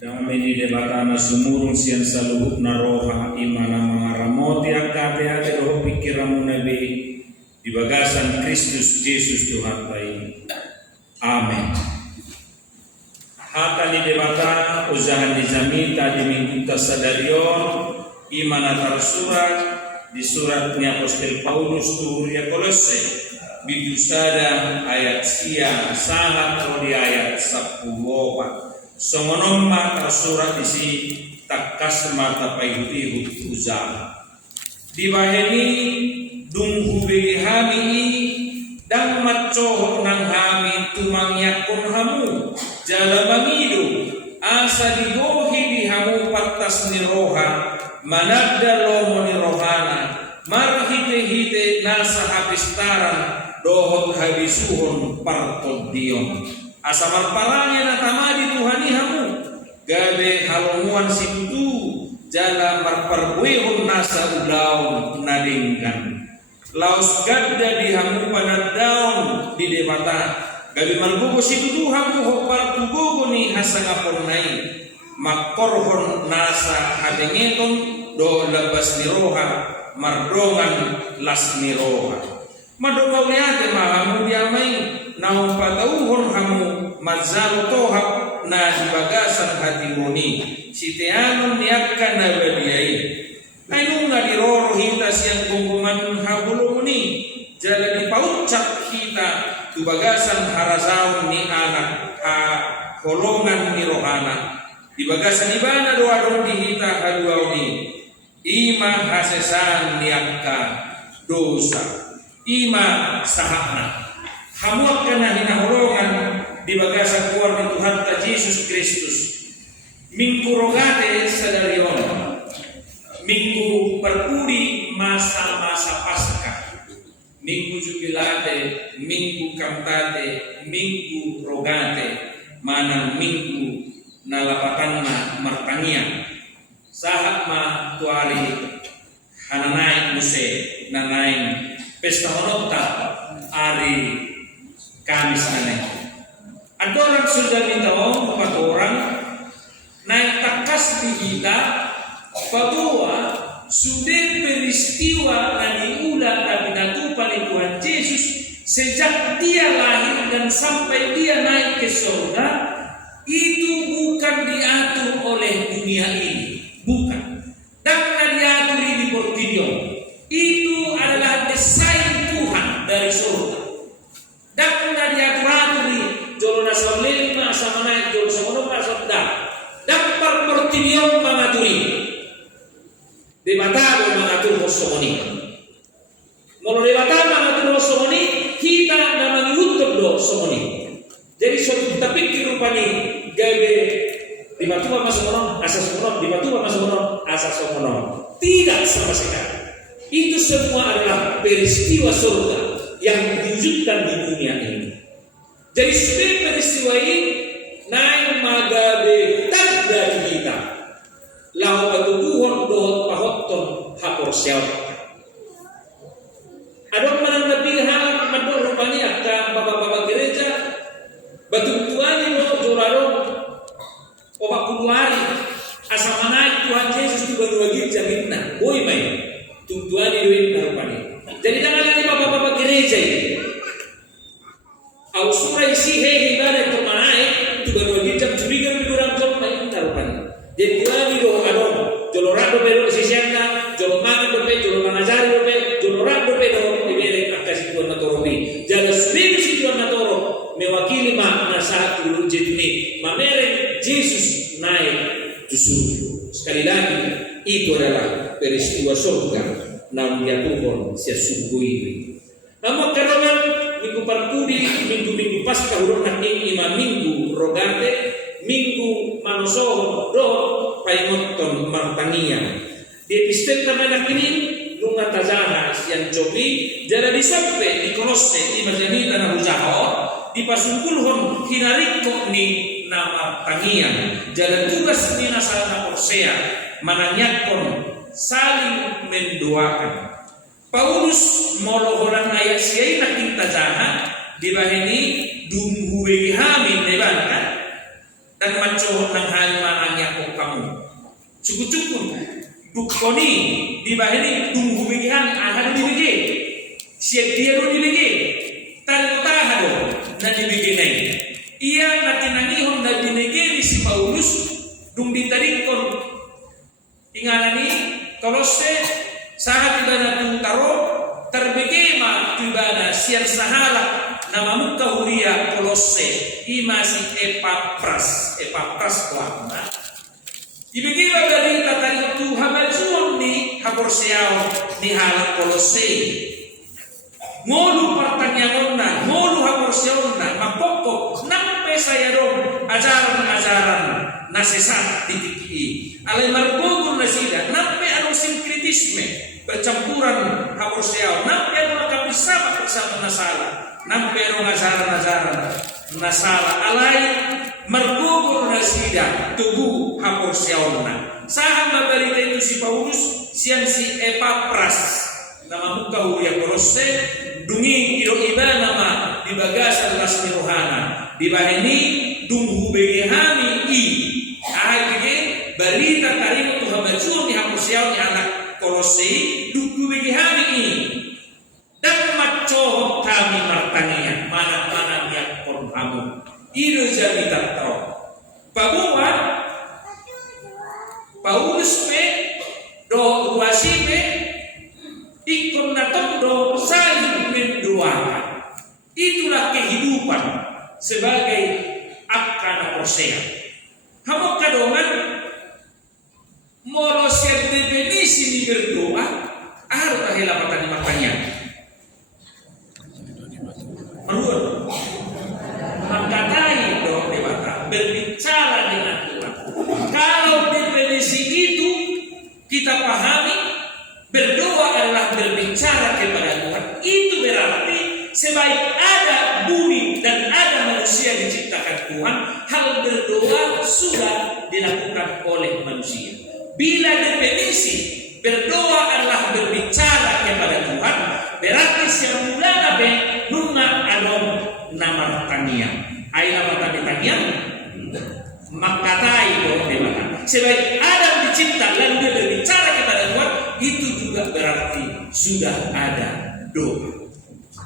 Dami di debatana sumurung siang saluhuk na roha imana mga ramoti akate roho pikiramu nabi di bagasan Kristus Yesus Tuhan bayi. Amin. Hata di debata usaha di zamita di minggu tasadarion imana tersurat di suratnya Apostol Paulus ya Kolose bidusada ayat siang sangat di ayat 10 songonomma tersurat isi takas mata paiti usaha di baheni dunghu begi hami dan macohok nang hami tumangyakon hamu jala bangidu asa dibohi di hamu patas ni roha managda lomo ni rohana marhite-hite nasa hapistaran dohot habisuhon partod diyon asa marpalanya na tamadi Tuhani hamu gabe halonguan situ jala marparbuehon nasa ulaw nadingkan laos gadda di hamu pada daun di debata gabe marbugo situ hamu hopar tubugo ni hasangapon nai makorhon nasa hadengeton do labas niroha mardongan las niroha madonga uliate mahamu diamai naum patauhon hamu mazalo tohak na dibagasan hatimoni siteanun niakkan na badiai ainunga diroro hita siang konggoman habulumuni jala dipaucap hita dibagasan harazaun ni anak ha holongan ni rohana dibagasan ibana doa di hita haduauni ima hasesan niakka dosa ima sahakna hamuak kena hinaholongan di bagasan kuar di Tuhan ta Yesus Kristus minggu rogate sadarion minggu perpudi masa-masa Paskah minggu jubilate minggu kamtate minggu rogate manang minggu nalapatanna martangian sahat ma tuari hananai muse nanain pesta honota hari Kamis nanti. Ada orang sudah minta kepada orang naik takas di kita bahwa sudah peristiwa yang diulang dan dinatupan Tuhan Yesus sejak dia lahir dan sampai dia naik ke surga itu bukan diatur oleh dunia ini, bukan. Dan diatur di Portidion itu adalah desain Tuhan dari surga. Dan diatur di jolona saulima sama naik jol sama masuk dah. Dan Portidion mengaturi. Di mata mengatur hosoni. Kalau di mata mengatur hosoni, kita namanya YouTube do hosoni. Jadi suatu kita pikir rupanya gawe di batu masuk mono, asas mono, di batu masuk mono, asas mono. Tidak sama sekali. Itu semua adalah peristiwa surga yang diwujudkan di dunia ini. Jadi setiap peristiwa ini naik magabe tak dari kita. Lau patubuhon dohot pahoton hapor sial. Ada mana lebih hal mandor rupanya ka bapak-bapak gereja batu tuani lo joraro obat kuduari asal mana Tuhan Yesus itu baru lagi jaminna boy main tujuan duit rupanya. Jadi jangan lagi bapak-bapak gereja ini ausura isi hehe ibadah permanai itu baru lagi jam curiga kurang jam main rupanya. Jadi tuani do adon jolorado bero sisianda jolomang do pe jolomang azari do pe jolorado pe do ibere akasi tuan natorobi jaga seminggu si tuan natoro mewakili makna saat dulu jetuni mamere Yesus naik justru sekali lagi itu adalah peristiwa surga namun dia Tuhan sia suku ini. Namun karena minggu perpudi minggu Paskah urang ini ima minggu rogate minggu manusoh do paimoton martangia di epistel namanya kini lunga tazaha sian cobi jala disampe di Kolose di majamita na hujaho di pasungkulhon hinariko ni nama tangian jala tugas ni nasana porsea mananyakon saling mendoakan. Paulus molohoran ayat siya naking tazaha di bahini dunghuwe hamin neban dan macohon ng halimanang cukup dukoni di bahini tunggu begihan akan dibegi siap dia dulu dibegi tadi tahan dong dan dibegi naik ia nanti nangihon dan dibegi di si Paulus dung ditarikon ingalani Kolose sahat ibana taro terbegi ma ibana siang sahala nama muka huria Kolose ima si Epapras kuatna ibigi dari tatari tu habajuan ni haborseao ni hal Kolose ngolu pertanyaanna ngolu haborseona mapokok nampe saya dong ajaran-ajaran nasesat titiki alai margogun nasida nampe anu sinkritisme percampuran haborseao nampe anu kapisama bersama nasala nampe anu ajaran-ajaran nasala alai margogun nasida tubuh haborseona saham berita itu si Paulus siang si Epapras nama muka huria Kolose dungi iro iba nama di bagasan lasmi rohana di bahini dunghu begehami i ahage berita tari tu habajuan di hamusiau ni anak Kolose dunghu begehami i dan maco kami martania mana-mana yang pon hamu iro jadi tak tahu bahwa Paulus pe do wasipe ikon natok do saling mendoakan. Itulah kehidupan sebagai akana prosea. Hamok kadongan molo siap definisi ni berdoa harus kahilapatan makanya. Menurut makatai do debata berbicara dengan Tuhan. Kalau definisi itu kita pahami berdoa adalah berbicara kepada Tuhan. Itu berarti sebaik ada bumi dan ada manusia diciptakan Tuhan, hal berdoa sudah dilakukan oleh manusia. Bila definisi berdoa adalah berbicara kepada Tuhan, berarti semula be nunga alom nama tania. Ai nama tania makatai do demata. Sebaik Adam dicipta lalu dia berbicara kepada Tuhan, itu juga berarti sudah ada doa.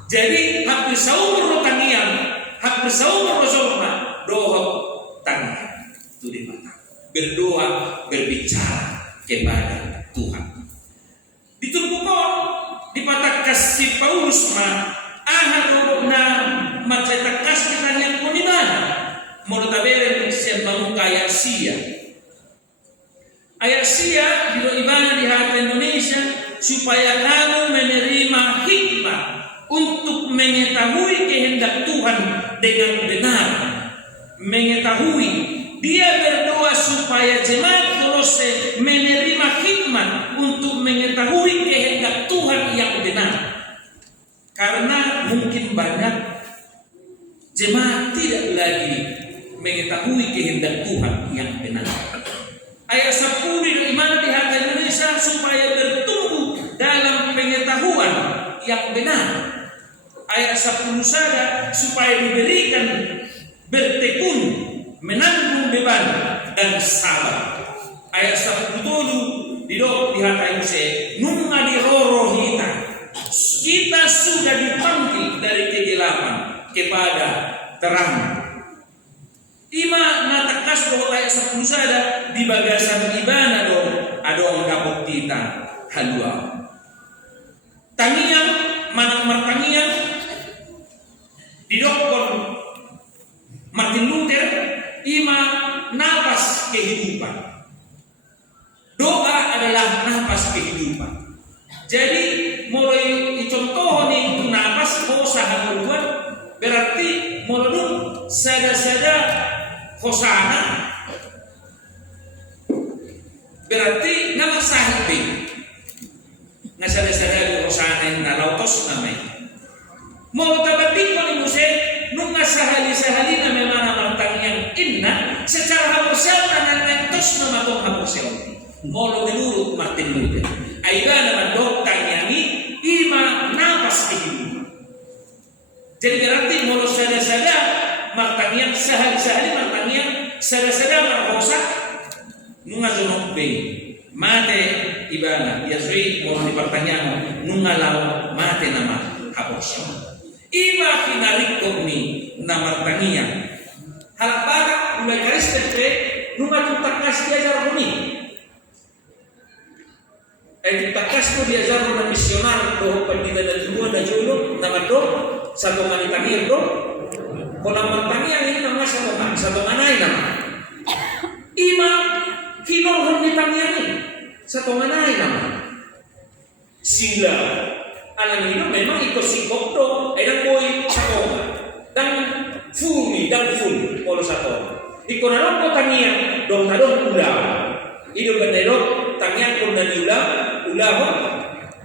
Jadi hampir seumur tanian, hampir seumur rosolma doa tanian itu di mata. Berdoa, berbicara kepada Tuhan. Ditumpukon di mata kasih Paulus ma ahaduna maceta kasih tanian kunimana. Mau tabere siap mamuka ayat sia. Ayat sia di ibana di hati Indonesia supaya kamu menerima hikmah untuk mengetahui kehendak Tuhan dengan benar. Mengetahui dia berdoa supaya jemaat Kolose menerima hikmah untuk mengetahui kehendak Tuhan yang benar. Karena mungkin banyak jemaat tidak lagi mengetahui kehendak Tuhan yang benar. Ayat 10 di iman di hati Indonesia supaya bertumbuh dalam pengetahuan yang benar. Ayat 10 saja supaya diberikan bertekun, menanggung beban dan sabar. Ayat 10 dulu di hati Indonesia nunga di roro kita sudah dipanggil dari kegelapan kepada terang. Ima natakas do ayat 10 saja di bagasan ibana do ado kapok kita halua. Tangian manang martangian didokon Martin Luther ima napas kehidupan. Doa adalah napas kehidupan. Jadi mulai dicontoh itu napas mau sahabat Tuhan berarti mulai sada-sada Hosana berarti nama sahibi nasada-sada Hosana yang nalautos namanya mau tabatik kalau musik nunga sahali na memang martang yang inna secara hapusial dan nentos nama tong hapusial mau menurut Martin Luther aiba nama doktang yang ima napas kehidupan. Jadi berarti mau sada-sada martang yang sahali martang yang sada-sada marhosa nunga zonok be mate ibana ya sui mau dipertanyakan nunga lau mate nama habosya ima finarikko ni nama tania halapaka mulai karistek be nunga tutakas diajar kuni tutakas ko diajar na misionar do pandita da jumua da jolo nama do satu manitania do kona matania ini nama satu manai nama ima kinorhon ni tangyani sa tunganay naman sila alam niyo memang ito si Bokdo ay nangboy sa toma dan fumi dan ful polo sa toma iko na lang po tangyan dong na dong ulaw ito ba na ito tangyan ko na ulaw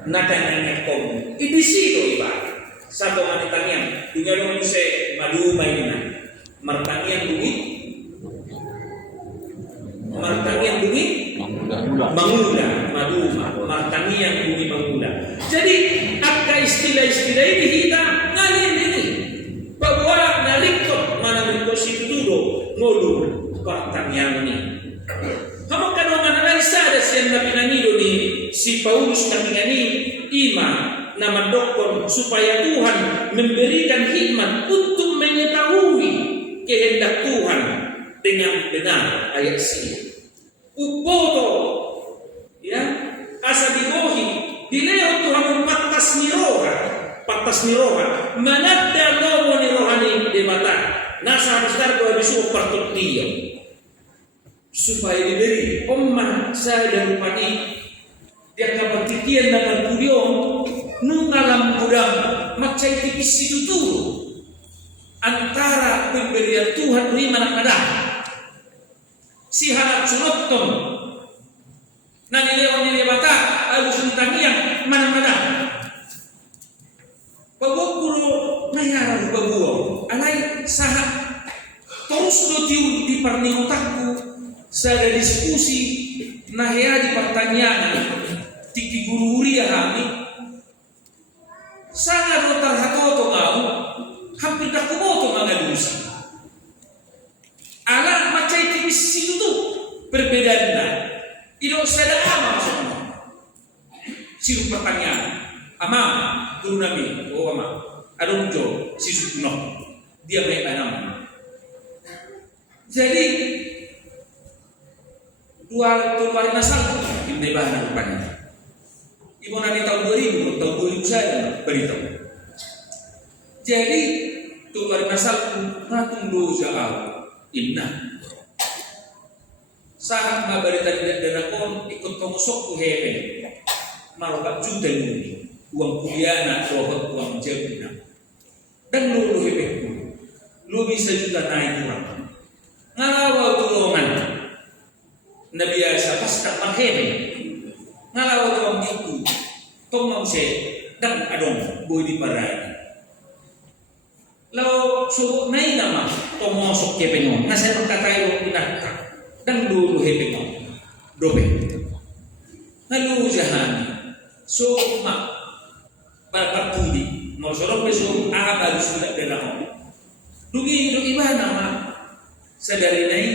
na tangyan ko ibisido iba sa toma ni tangyan dunya dong se madumay na martangyan bumi martanian bumi mangula maduma martanian bumi mangula jadi akka istilah-istilah ini kita ngalin ini bahwa nalikot mana berposituro ngolu martanian ini kamu kan menganalisa ada siang nabi nanido ni si Paulus nangingani ima nama dokter supaya Tuhan memberikan hikmat untuk mengetahui kehendak Tuhan dengan benar ayat sini. Upoto ya asa dibohi dileo Tuhan patas niroha manadda lomo ni rohani di mata nasa besar gua bisu pertut dia supaya diberi omma saya dan pani dia kapatikian dengan kulion nungalam gudang macai tipis itu tuh antara pemberian Tuhan di mana ada si halak sunotton nani leon ni bata alu suntanian mana pagokuro nayara baguo alai saha terus do di parningotakku saya diskusi nahya di pertanyaan tiki guru ria kami sangat rotar hatoto ngau hampir tak kumoto mengalusi ala macai tipis itu tuh perbedaannya tidak ada ama maksudnya siru pertanyaan ama guru nabi oh ama adong jo sisu kuno dia baik anam jadi dua hari nasal ini bahan rupanya ibu nanti tahun 2000 tahun 2000 saya beritahu jadi tuar nasal natung dosa inna saat mabarita dan akon ikut pengusok ku hepe marokat juta ini uang kuliah rohot uang jabina dan lu hepe lu bisa juga naik kurang ngalawa tulungan nabi biasa pas tak mahene ngalawa tuang itu tomang se dan adong boy di parai law suruh naik nama tomosok kepengon nasa pagkatayo pinaka dan dulu hepengon dobe lalu jahan so ma barpatudi mau sorok besok baru sudah belang dugi iba nama sadari naik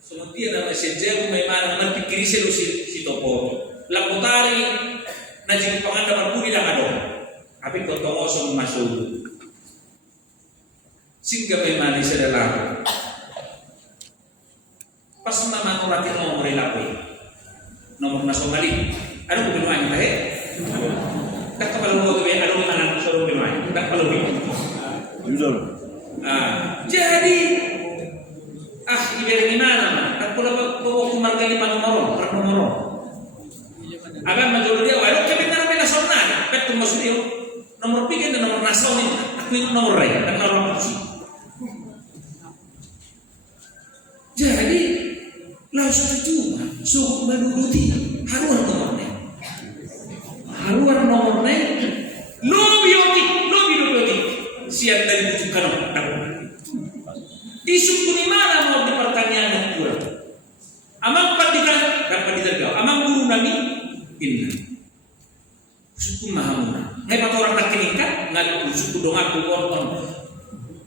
semutia nama sejeru memang berpikir selu si topo lakutari najib panganda berpudi dan adong tapi kau tomosok masuk sehingga memang sedang pas nama nurati nomor lapoi nomor nasionali ada kebenuan ya tak kalau mau ke ada mana suruh kebenuan tak kalau jadi ibarat gimana mah tak kalau bawa kemarga 5 nomor akan menjual dia walau kebenaran nasional pet maksud dia nomor pikir dan nomor nasional aku ini nomor raya dan nomor kursi. Jadi langsung cuma suruh menuruti haruan nomornya lobiotik siap dari bujukan isu di mana mau di pertanyaan kurang amang pandikan amang guru nami inna suku mahamuna ngai orang tak kinikat ngai suku dong aku konton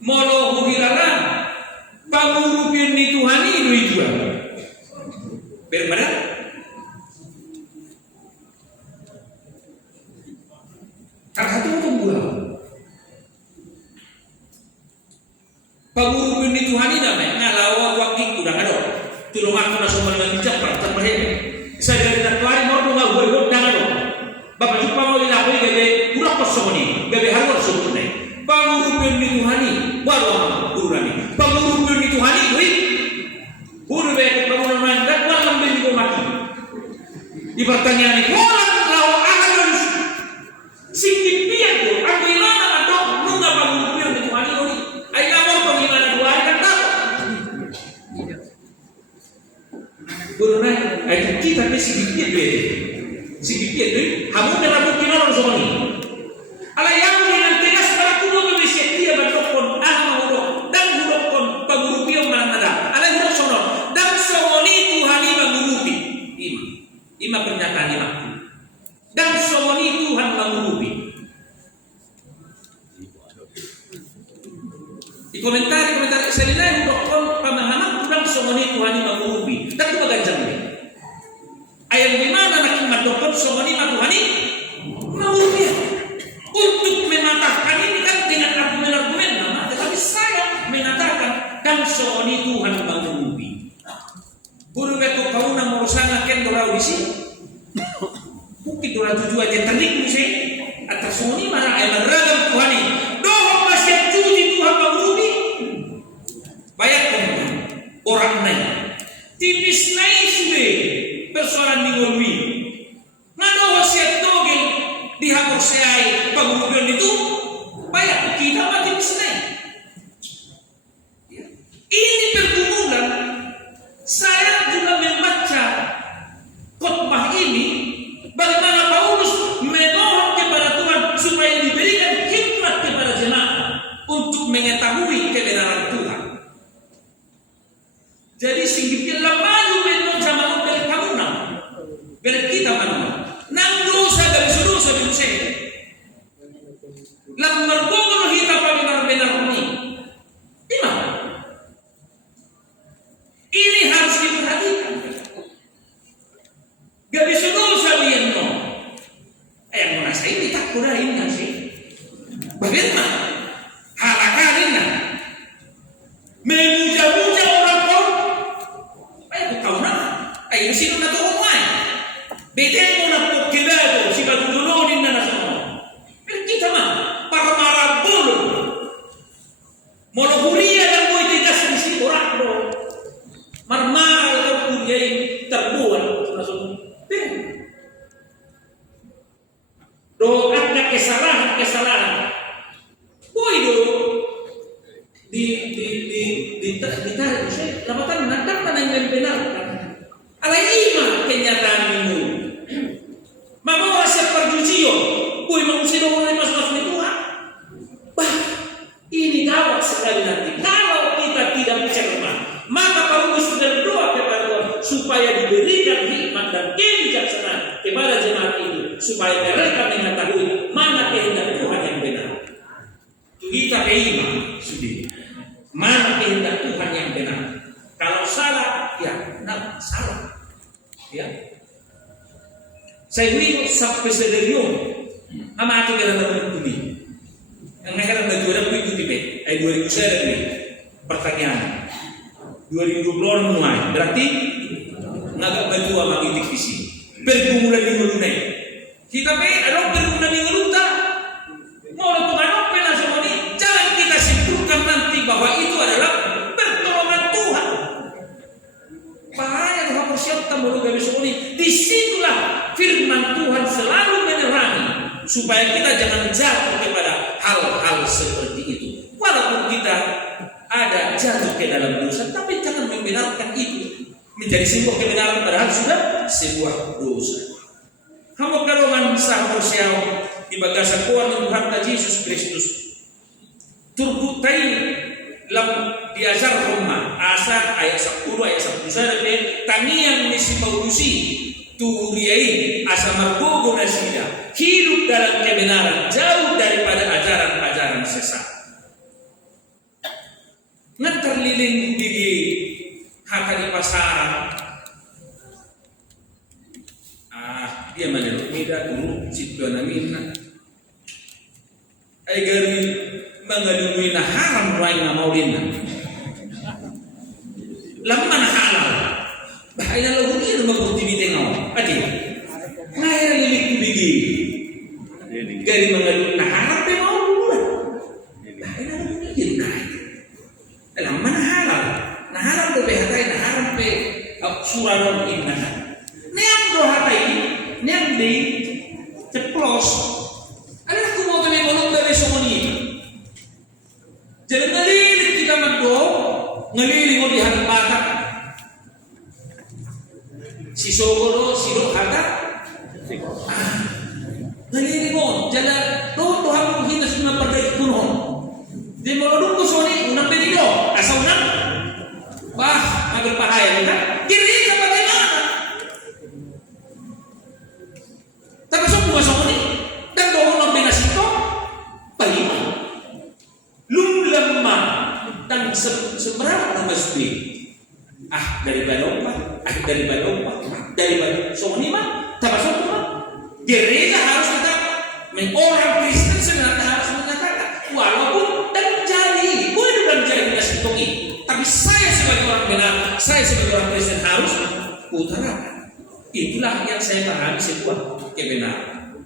molo hubiralan panguru pirni Tuhan itu jual Berbeda. Kakak itu buah. Paguru ni Tuhan ini namanya ngalawa waktu kuda kado. Tulung aku na semua dengan bijak perhatian mereka. Saya dari natuari mau nggak gue kado. Bapak jumpa mau dilakukan bebe kurang kosong ni, bebe harus sempurna. Paguru ni Tuhan ini baru guru ni. Paguru ni Tuhan ini guru bebe kamu nama dan malam bebe kau mati. Di pertanyaan ini, orang lawa akan signifikan tu. Aku ilana atau nunggu paguru ni Tuhan ini. Ayah mau pengimana dua hari kan tahu. Guru naik, ayah kita ni signifikan bebe. Signifikan tu, kamu merabuk kinoran semua ni. Alah yang dengan tegas pada kuno berbisik dia bertokon mau dan hudokon paguru pion mana. Alah hudok sono dan somoni Tuhan ini mengurupi. Ima pernyataan ima. Dan somoni Tuhan mengurupi. Di komentar selina hudokon pemahaman dan somoni Tuhan ini mengurupi. Dan itu baganjang ni. Ayat di mana nak mendokon somoni Tuhan ini mengurupi. Untuk mematahkan ini kan dengan argumen-argumen nama, tetapi saya mengatakan dan somoni Tuhan mengurupi. Guru beto kau nak merusana ken dorau di sini. Mungkin dorau tujuh aja terik musik atas somoni mana ayat ragam Tuhan ini. Doh masih cuci Tuhan mengurupi. Bayangkan orang naik, tipis naik sudah persoalan digolwi. Ngado wasiat dogel dihapur seai pagulubion itu banyak kita mati bisnaik. Ini pergumulan. Saya juga membaca khotbah ini bagaimana Paulus memohon kepada Tuhan supaya diberikan hikmat kepada jemaat untuk mengetahui kebenaran Tuhan. Jadi singgipnya lamaju menon zaman dari kamu kita mana nang dosa dari dosa dosa lamar bodoh kita benar-benar ini gimana? Ini harus diperhatikan. Gak bisa dosa biar no. Yang merasa ini tak kurain nasi. Bagaimana? Halakan ini. Memuja-muja orang kau. Ayo tahu nama. Ayo sini nak tahu mai. Bete mo na pokilado si pagdudulonin na nasa mo. Pero kita mah para marabolo. Monohuria lang mo itigas ni si Oraklo. Marmara lang po niya'y terbuan nasa mo. Pero doon na kesalahan. Boy do ditarik siya. Lapatan natang yang benar. Alay ima kenyataan minggu. Mamawa siya perjujiyo. Uy, mangusino mo na mas-mas ni Tuhan. Bah, ini gawat sekali nanti. Kalau kita tidak mencermat, maka Paulus berdoa kepada Tuhan supaya diberikan hikmat dan kebijaksanaan kepada jemaat ini, supaya mereka mengetahui mana kehendak Tuhan yang benar. Kita keima sudah. Mana kehendak Tuhan yang benar. Kalau salah, ya benar salah. Ya. Saya ini sampai sederion. Ama ati kena dapat bumi. Yang negara negara aku ikuti be. 2000 saya pertanyaan. 2020 mulai. Berarti ngagak baju ama itik isi. Pergumulan di mulunai. Kita be ada pergumulan di mulunta. Mau lakukan apa lah semua ini? Jangan kita simpulkan nanti bahwa itu adalah pertolongan Tuhan. Bahaya Tuhan persiapkan melukai semua ini. Disitulah firman Tuhan selalu menerangi supaya kita jangan jatuh kepada hal-hal seperti itu. Walaupun kita ada jatuh ke dalam dosa, tapi jangan membenarkan itu menjadi simbol kebenaran padahal sudah sebuah dosa. Kamu kalongan sa persiaw di bagasan kuat Tuhan Yesus Kristus. Turbutai lam diajar Roma asar ayat 10 ayat 11 dan tangian misi Paulusi turiai asa margogo nasida hidup dalam kebenaran jauh daripada ajaran-ajaran sesat. Ngan terliling di haka di pasaran dia menurut mida guru situ namin ay gari mengadui na haram mulai na maulin na lamma na halal bahaya lo guru itu magkultivite ngaw ati ngaya lilik bigi gari mengadui na haram pe maulin bahaya lo guru itu lamma na halal to be hatay na haram pe suraron inna neang do hatay neang di ceplos ada kumo kami molong dari somoni jadi ngeliling kita mado ngeliling mo di harapata si sogoro siro hata ngeliling mo jala do hamu hina suna perday kuno di molong ko soni unang pedido asa unang bah agar pahaya kan kiri ka bagaimana tapi semua soni dan doon ng binasito palima lum lemma dan seberapa masbi dari balompa dari soni mah tapasok mah gereja harus tetap orang Kristen sebenarnya harus mengatakan walaupun dan jadi boleh dan jadi binasito ini tapi saya sebagai orang benar, saya sebagai orang Kristen harus utarakan. Itulah yang saya pahami sebuah kebenaran.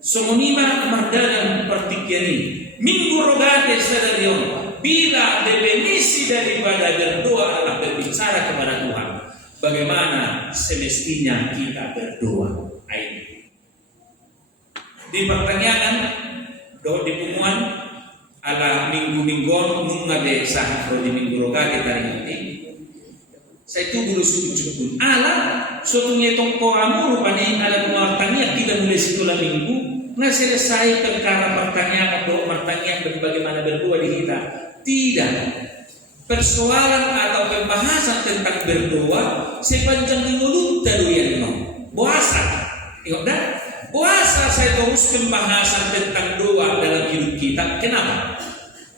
Somonima mardana partikiani minggu rogate sadarion bila definisi daripada berdoa adalah berbicara kepada Tuhan. Bagaimana semestinya kita berdoa? Di pertanyaan doa di pengumuman ala minggu-minggon nunga de sah di minggu rogate taring nanti saya tu bulu suku ala suatu ngetong ko amuru pani ala kumartanya kita mulai situlah minggu nggak selesai perkara pertanyaan atau pertanyaan bagaimana berdoa di kita tidak persoalan atau pembahasan tentang berdoa sepanjang minggu taruyan no puasa ingat dah puasa saya terus pembahasan tentang doa dalam hidup kita. Kenapa?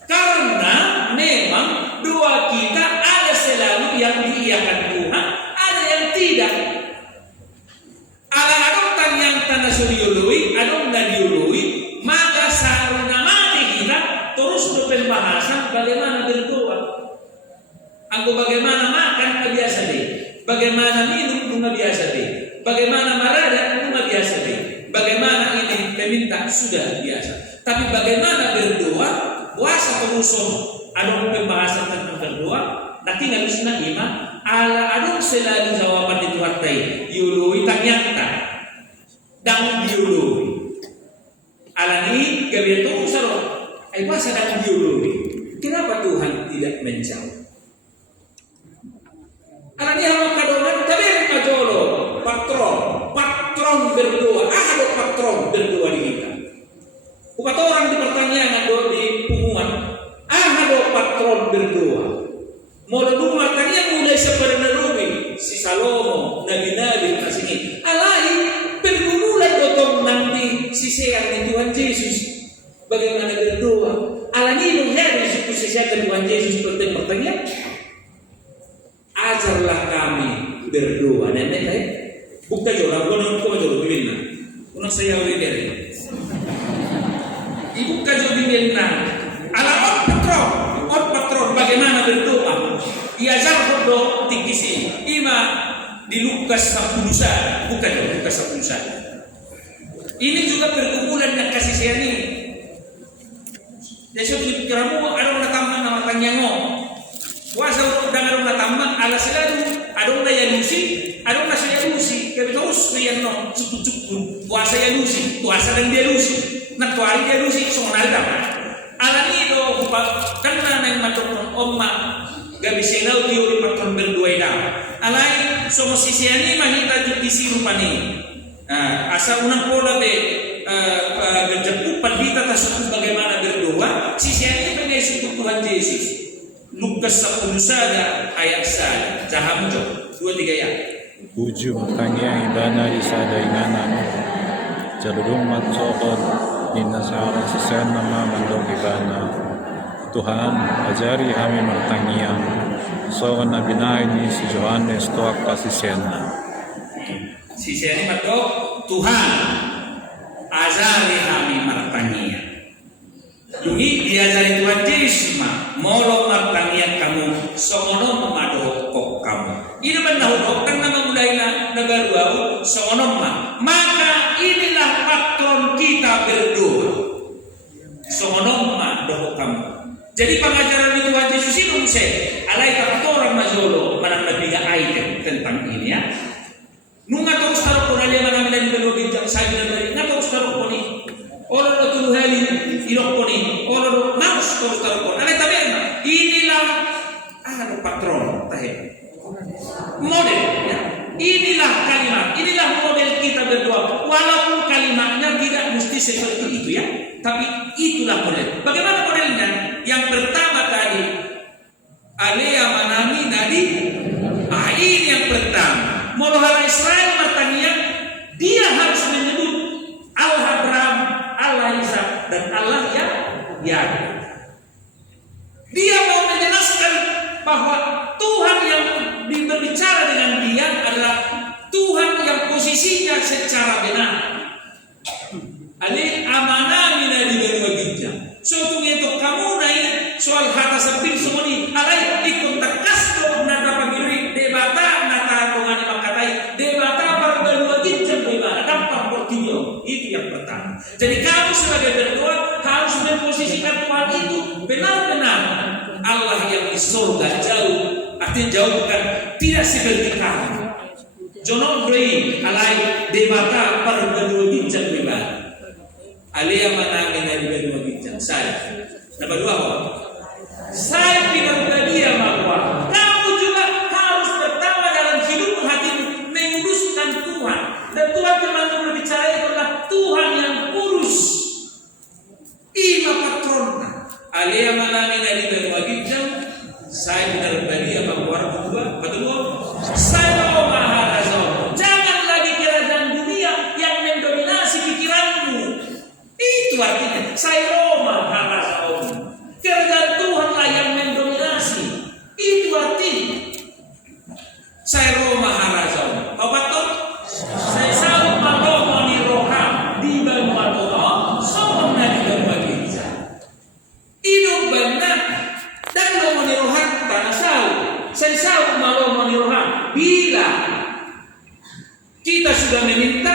Karena memang doa kita ada selalu yang diiyakan Tuhan, ada yang tidak. Ada yang tanah suriului, ada yang diului, maka seharusnya mati kita terus berpembahasan bagaimana berdoa. Aku bagaimana makan biasa deh, bagaimana minum biasa deh, bagaimana marada biasa deh. Bagaimana ini meminta sudah biasa. Tapi bagaimana berdoa, puasa terusun, ada pembahasan tentang berdoa, nanti nggak bisa ima, ada selalu jawaban itu hartai, diului tanyata, dan diului. Alani gabi itu usaro, puasa dan diului. Kenapa Tuhan tidak menjawab? Alani hawa kadonan, tapi majolo, patron berdoa, ada patron berdoa di kita. Bukan orang di pertanyaan atau di pengumuman, ada patron berdoa. Mulai matanya mulai seperti Nabi, si Salomo, nabi-nabi kasih alai pergumulan dotong nanti si sayang Tuhan Yesus. Bagaimana berdoa? Alani menjadi suku sayang Tuhan Yesus seperti pertanyaan. Ajarlah kami berdoa, nenek. Bukta jorang kono ko joro biminna una saya wi gere ibu kajo biminna ala patron bagaimana berdoa ia jarho tikisi ima di Lukas 10 bukan Lukas 10 ini juga perkumpulan yang kasih sayang ini Yesus dipikiramu ada orang tambah nama tanyango wasa dengan orang tambah ala selalu ada orang yang ada orang saya lusi, kami terus yang no cukup puasa ya lusi, puasa dan dia lusi, nak tuari dia lusi, semua ada apa? Alam itu karena yang macam omma, gak bisa tahu teori patron berdua itu. Alai semua sisi ini mahita jadi sirupani. Asal unang pola be berjemput pandita tasuk bagaimana berdoa, sisi ini pengen Tuhan Yesus. Lukas 10 saja ayat saja, jaham jo 2-3 ya. Puji matanya ibana isada inganan jalurung matsokot inasara sesen nama mandong ibana Tuhan ajari kami martangiang so na binain ni si Johannes toak kasisena Si seni mato Tuhan azari kami martania. Dungi diajari Tuhan Yesus molo martania kamu songonom madohok kamu. Ini mendahuhok kan nama mulailah nagaruau songonom maka inilah patron kita berdoa. Songonom madohok kamu. Jadi pengajaran itu Tuhan Yesus ini alai orang majolo menanggapi item tentang ini ya. Nunga terus taruh pun ada mana mana di bawah bintang saya dari nggak terus taruh pun ini orang itu heli irok pun ini orang naus terus taruh pun ada taberna inilah ada patron tahe model ya inilah kalimat inilah model kita berdoa walaupun kalimatnya tidak mesti seperti itu ya tapi itulah model. Bagaimana modelnya? Yang pertama tadi alea manami nadi ini yang pertama. Molohara Israel matanya dia harus menyebut Allah Abraham, Allah Ishak dan Allah Yakub. Dia mau menjelaskan bahwa Tuhan yang berbicara dengan dia adalah Tuhan yang posisinya secara benar. Ali amanah mina di berwajibnya. Suatu itu kamu naik soal hata sepil semua ini. Alai ikut tekas kau nata pagiri debata nata dengan makatai debata berwajibnya debata dampak portillo itu yang pertama. Jadi kamu sebagai berdoa harus memposisikan Tuhan itu benar-benar Allah yang di surga jauh artinya jauh bukan tidak seperti kamu. Jono beri alai debata berwajibnya debata. Alia mana menjadi berdua bincang saya. Nomor dua apa? Saya tidak dia bahwa kamu juga harus pertama dalam hidup hatimu menguruskan Tuhan dan Tuhan teman berbicara itu adalah Tuhan yang urus. Ima patrona. Alia mana menjadi berdua bincang. Saya tidak dia bahwa kedua, kedua. Saya mau maharaja. Jangan lagi kerajaan dunia yang mendominasi pikiranmu. Itu artinya saya Roma harasa om. Kerja Tuhanlah yang mendominasi. Itu artinya saya Roma harasa om. Apa tuh? Saya sama Roma ni roham di bawah Tuhan. Sama nabi berbagi. Itu benar. Dan Roma ni roham tanah saw. Saya sama Roma ni roham. Bila kita sudah meminta,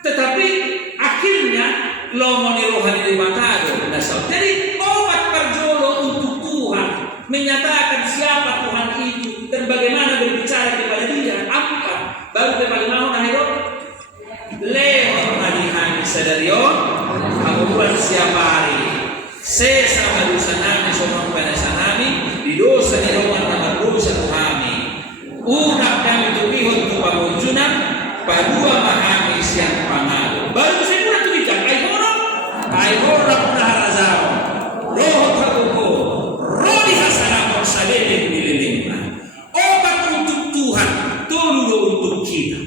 tetapi akhirnya lomoni rohani di matado nasab. Jadi obat perjolo untuk Tuhan menyatakan siapa Tuhan itu dan bagaimana berbicara kepada dia. Apa? Baru kepalimaho nahiro leho madihani sadario abubuan siapa hari sesa madusanami somang panasanami di dosa ni roman na dosa kami una kami tumihon tupamunjuna padua mahami siyang pangalo baru saya tulikan ay orang naharazao roho tabuko rodi hasanah salebe dililingna obat untuk Tuhan tululo untuk kita.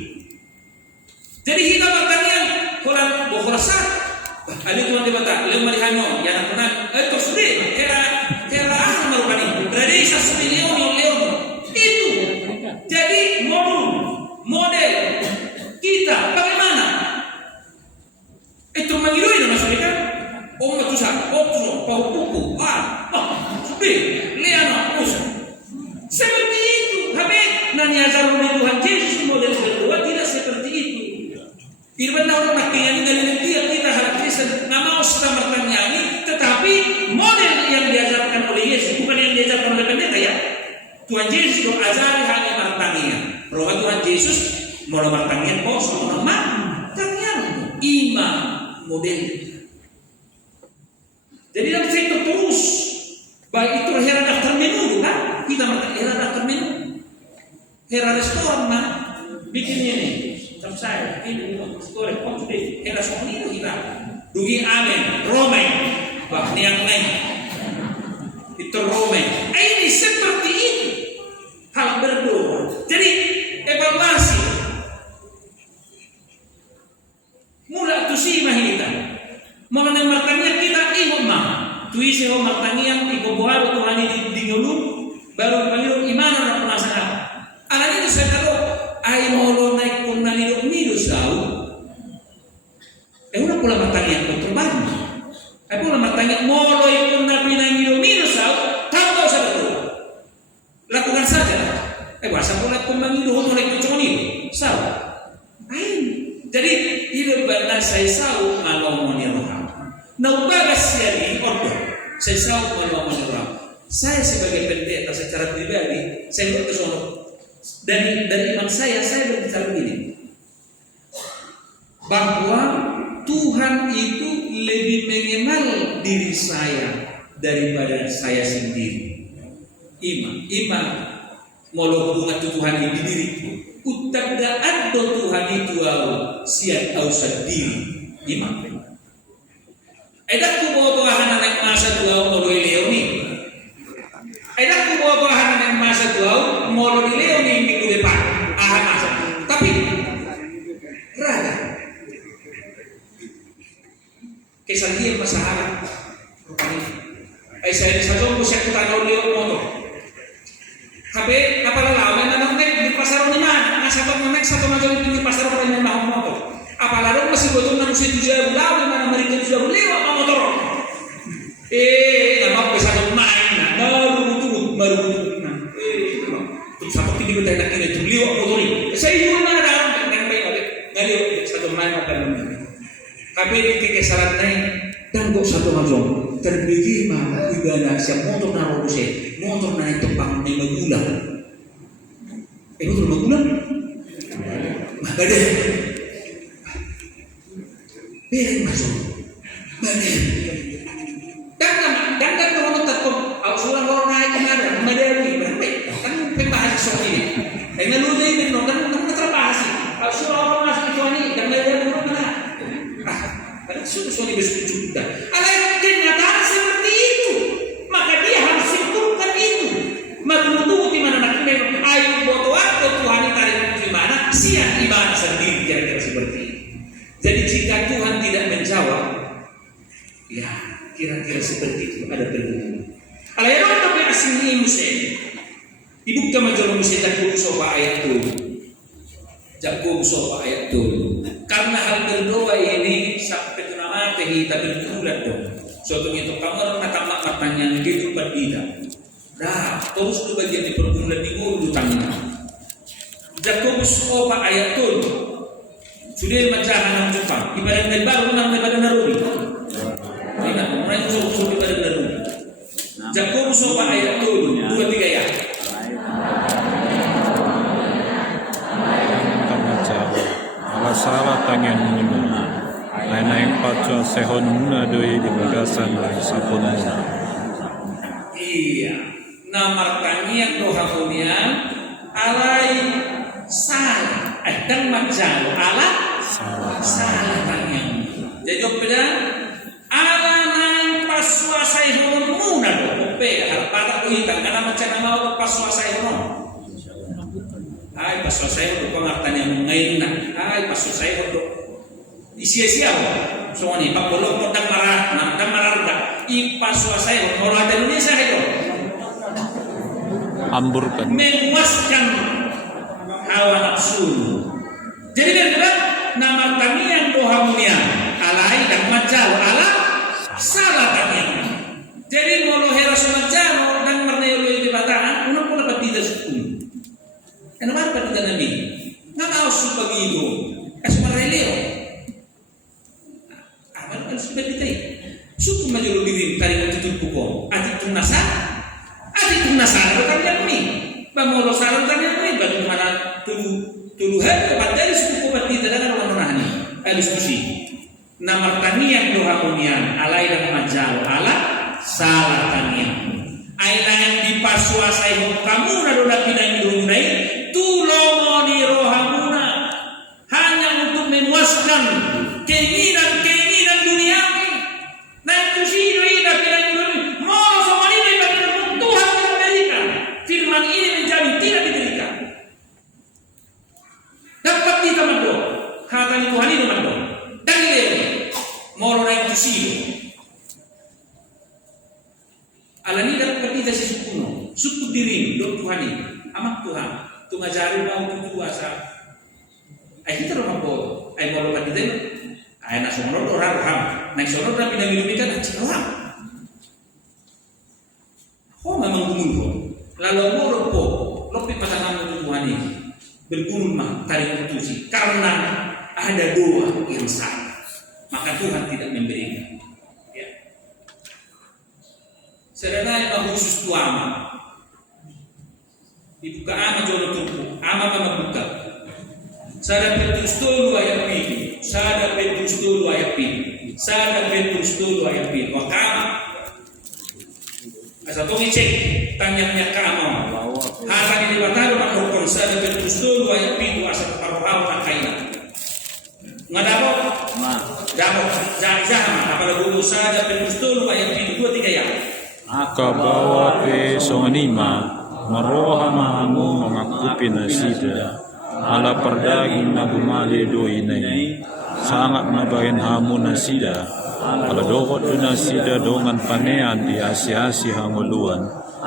Jadi kita bertanya kolan bokorasa ali tuan debata lema dihano yang pernah itu sudah kera marupani berarti 1 miliar euro itu jadi model kita bagaimana itu mengiroi dengan mereka omat tusan opso paupuku sudah liana usa seperti itu habe nani ajaran Tuhan Yesus model berdoa tidak seperti itu. Irban orang makian dari kita harap Kristen nggak mau sudah bertanya tetapi model yang diajarkan oleh Yesus bukan yang diajarkan oleh pendeta ya. Tuhan Yesus itu ajari hanya bertanya. Roh Tuhan Yesus mau bertanya kosong nama tanya iman model. Jadi dalam sektor terus baik itu hera daftar menu kan kita hera daftar menu hera restoran mah bikinnya nih sama saya ini restoran kok sudah hera soal itu kita dugi amin Rome bah yang lain itu Rome ini seperti itu hal berdoa jadi evaluasi mula tu si mahita mengenai martanya kita ihom mah tuisi ho martanya ikoboharo Tuhan di ngulung baru panggil iman na penasaran anak itu saya tahu ay molo naik kuna nido sau. Una pula matangnya kotorban. Pula matangnya molo ikut nabi nido sau. Tahu saja tu. Lakukan saja. Wasa pula pembangido oleh keconi sau. Jadi hidup benar saya sau kalau mau roham. Nah bagas siari ordo. Saya sau kalau mau roham. Saya sebagai pendeta secara pribadi saya berkesono dari iman saya berbicara begini bahwa Tuhan itu lebih mengenal diri saya daripada saya sendiri. Iman mau bunga Tuhan di diriku. Utaga ado Tuhan itu siat ausad diri. Iman. Edak ku bawa bahan anak masa tua mau leoni. Edak ku bawa bahan anak masa tua mau leoni minggu depan. Masa. Tapi raga. Kisah dia masalah. Saya disajong ko siya kutanaw liyo motor. Kabe apalala na nek di pasar ni man, satu majol di pasar ko ni mahom motor. Apalala masih botong na musi tuja bulaw na Amerika tuja bulaw ang motor. Nama ko sa main na maru na. Satu tinggi ko tayo nakita tuliw ang motor ni. Sa iyo na dalam nang may ngaliw sa main na pala. Kabe di kesaran na dan kok satu majol terbagi mana ibadah siap motor na robose motor na itu pang may magulang motor magulang badan biar masuk badan dan kalau tetap ausulan orang naik kemana madari berapa kan pembahas soal ini lalu dia kan terbahas ausulan orang masuk itu ini dan madari orang mana sudah bersetuju dah. Alai kenyataan seperti itu, maka dia harus simpulkan itu. Menunggu di mana nak memang ayu boto waktu Tuhan tarik di mana siap ibadah sendiri kira-kira seperti itu. Jadi jika Tuhan tidak menjawab, ya kira-kira seperti itu ada perhubungan. Alai orang tapi asing ini musim. Ibu kemajuan musim tak perlu sopa ayat tu. Jago sopa ayat tu. Karena hal berdoa ini sampai tehi tapi bulan dong. Suatu itu kamar mata matanya gitu berbeda. Dah terus tu bagian di perbulan di ulu tangan. Jakobus opa ayat tu. Sudah macahan Jepang. Ibadah dari baru nang ibadah naruri. Ini orang itu suruh ibadah naruri. Jakobus opa ayat tu 2-3 ya. Salah tangan muna. Naik pacu sehon muna doi di bagasan lai sapun muna. Iya. Namar kanian doha kunian alai salah. Dan majal ala salah kanian. Jadi beda ala nang pasuasai hon muna do. Ope harapata kuitan karena macam mau pasuasai hon. Ay pasuasai hon pengertian yang mengaina. Ay pasuasai hon do. Isia-sia soalnya Pak Bolong kodang marah ipasuasai orang ada Indonesia itu hamburkan memuaskan hawa nafsu. Jadi benar nama kami yang doa mulia alai dan majal ala salah kami. Jadi molo hera sumajano dan merneo di batangan una pula patida sepuluh. Kenapa patida nabi? Nggak mau supagido. Asmareleo. Sudah diterima. Suku majul diri tarik tutup pukul. Adik tunasa bukan yang ini. Bamolo saran kan yang ini. Bagaimana tuduhan kepada suku tidak ada orang menahani. Diskusi. Nama tanian doa kunian alai dan majal ala salah tanian. Aina yang dipasuasai kamu nadoda pinang hidungai tulomoni rohamuna hanya untuk memuaskan keinginan duniawi. Nanti sih ida pinang hidungai mau sama ini bagi Tuhan tidak berikan. Firman ini menjamin tidak diberikan. Dapat kita berdoa. Kata Tuhan ini berdoa. Dan dia mau naik ke sini. Alani dapat kita suku diri dok Tuhan ini amat Tuhan tu ngajari mau tu asa Ay kita rumah po ay mau lupa din. Ay nasunod orang ham. Nasunod na pinamilikan at sikalam. Ho memang gumulo. Lalu moro po lopi pasangan ng Tuhan ini bergulung mah tarik putusi karena ada doa yang salah. Maka Tuhan tidak memberikan. Ya. Sedangkan khusus tuama dibuka ama jono tuku ama kama buka. Sada Petrus 2 ayat 7. Sada Petrus 2 ayat 7. Sada Petrus 2 ayat 7. Wakama asa to ngecek tanyanya kama. Hata ni batalo makon sada Petrus 2 ayat 7 asa paruhaw na kaina. Ngadabo dabo jama apalagi sada Petrus 2 ayat 7 2 3 ya. Akabawa pe songanima maroha mahamu mengakupi nasida ala perdaging nagumali do inay sangat nabayan hamu nasida ala dohot do nasida dongan panean di asi-asi hanguluan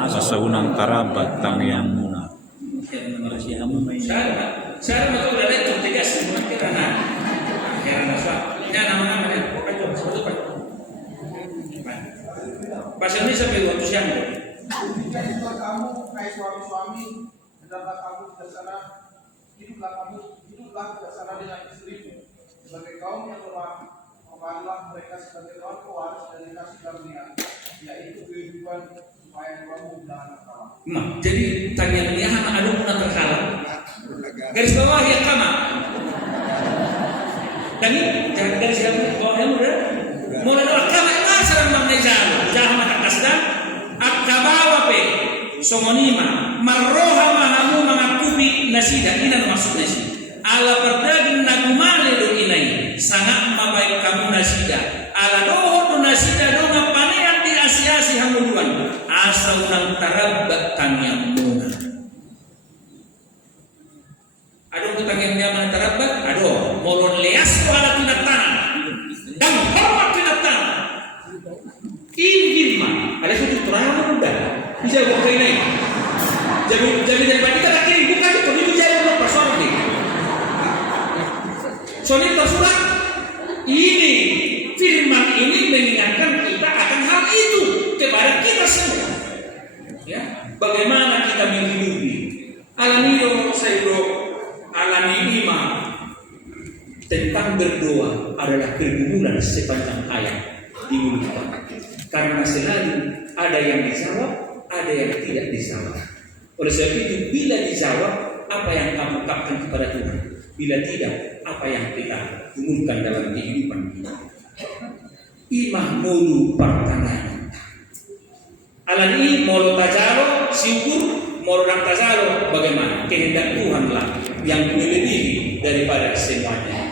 sa unang tarabat tangyang muna. Saya betul ada itu tegas kirana kirana sa nya nama-nama ya pokoknya sebut Pak. Pasal ini sampai waktu siang. Jadilah kamu kayak suami-suami, hendaklah kamu bijaksana, hiduplah bijaksana dengan istrimu. Sebagai kaum yang lemah, pengalaman mereka sebagai kaum pewaris dari kasih karunia, yaitu kehidupan supaya kamu jangan kalah. Jadi tanya dia hana ada pun terkalah. Garis bawah ya kama. Dan ini garis bawah yang udah mulai dari kama itu sarang mamnejan, jangan makasdan. Akabawa pe songonima marroha mahamu mengakupi nasida ina maksudnya sih ala berdaging nagumale do inai sangat mabaik kamu nasida ala doho do nasida do ngapanean di asi-asi hamuluan asa unang tarabbat tanyang muna aduh kutangin dia mana tarabbat aduh molon leas ko ala tinatan dan hormat tinatan Ingin ada satu terang muda bisa buat ini. Jadi dari kita lagi bukan itu ini jadi lo persoalan ini. Soalnya tersurat ini firman ini mengingatkan kita akan hal itu kepada kita semua. Ya, bagaimana kita menghidupi alami sayro alami iman tentang berdoa adalah pergumulan sepanjang hayat di mulut kita. Karena selalu ada yang dijawab, ada yang tidak dijawab. Oleh sebab itu, bila dijawab, apa yang kamu ungkapkan kepada Tuhan? Bila tidak, apa yang kita umumkan dalam kehidupan kita? Imah mulu pertanyaan. Alan ini mulu tajaro, syukur, mulu orang tajaro, bagaimana? Kehendak Tuhanlah yang melebihi daripada semuanya.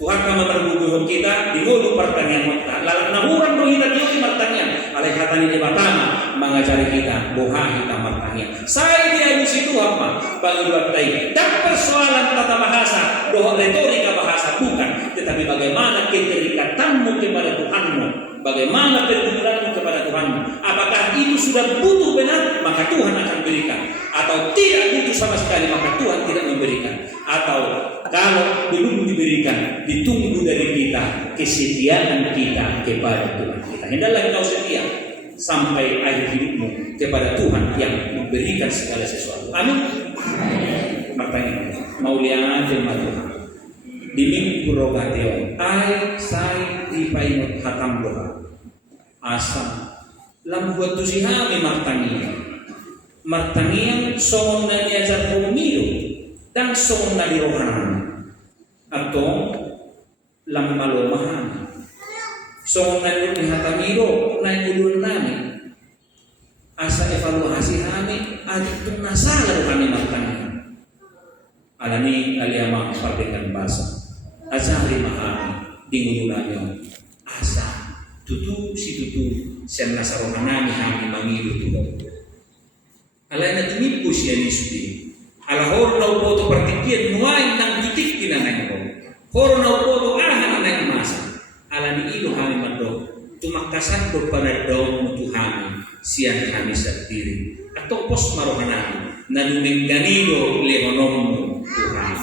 Tuhan kami berhubung kita di mulu pertanyaan kita. Lalu nahuran roh kita di pertanyaan. Oleh kata ini pertama mengajari kita boha kita bertanya. Saya dia situ apa? Bagaimana tadi? Dan persoalan tata bahasa, doa retorika bahasa bukan, tetapi bagaimana keterikatanmu kepada Tuhanmu, bagaimana pergumulanmu kepada Tuhanmu. Apakah itu sudah butuh benar, maka Tuhan akan berikan. Atau tidak butuh sama sekali, maka Tuhan tidak memberikan. Atau kalau belum diberikan, ditunggu dari kita kesetiaan kita kepada Tuhan kita. Hendaklah kau setia sampai akhir hidupmu kepada Tuhan yang memberikan segala sesuatu. Amin. Makanya mau lihat firman Tuhan di minggu rogateo ai sai di paimot hatam doa asam lam buat tu sihami martanian songon na niajar pumilo dan songon na dirohanan atau lam malomahan songon na nihatamiro na ulun namin asa evaluasi kami aditong nasalah kami martanian alani aliama perdekan bahasa azali mahami dingulunanyo asa tutu si tutu siya nasarohanami kami mangilu tulo alay na tumipo siya ni Sudi alahor na upoto partikian nuwain ng titik kinanay ko horo na upoto ahan na masa alani ilo kami mando tumaktasan ko para daw mo tuhami siya kami sa diri atau pos marohanami na lumengganilo lehonomo Tuhan.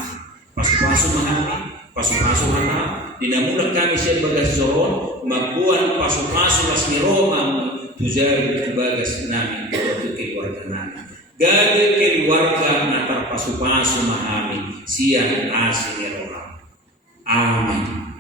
Pas pasu-pasu mahami, pasu-pasu hana, dinamunan kami siya bagas zoron, magbuan pasu-pasu las ni Roma, tujar bagas namin, untuk keluarga namin. Gabi keluarga na terpasu-pasu mahami, siya asin ni Roma. Amin.